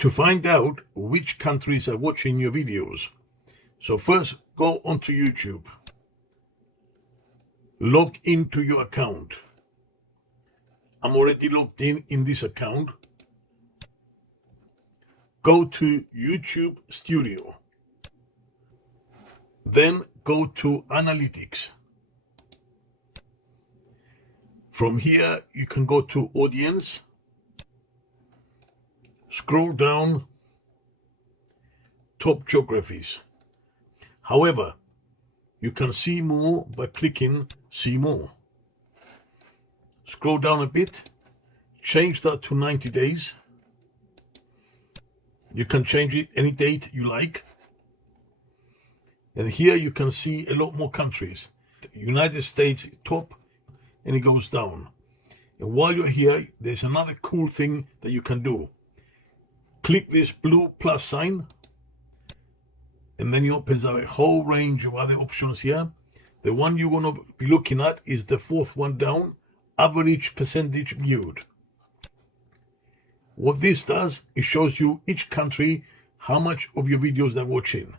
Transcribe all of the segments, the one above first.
to find out which countries are watching your videos. So first, go onto YouTube. Log into your account. I'm already logged in this account. Go to YouTube Studio. Then go to Analytics. From here, you can go to Audience. Scroll down, Top Geographies. However, you can see more by clicking See More. Scroll down a bit, change that to 90 days. You can change it any date you like. And here you can see a lot more countries. United States top, and it goes down. And while you're here, there's another cool thing that you can do. Click this blue plus sign, and then it opens up a whole range of other options here. The one you want to be looking at is the fourth one down, average percentage viewed. What this does, it shows you each country how much of your videos they're watching.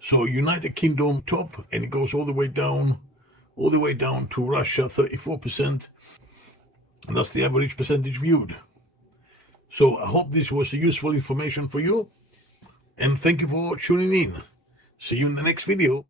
So United Kingdom top, and it goes all the way down to Russia, 34%, and that's the average percentage viewed. So I hope this was useful information for you, and thank you for tuning in. See you in the next video.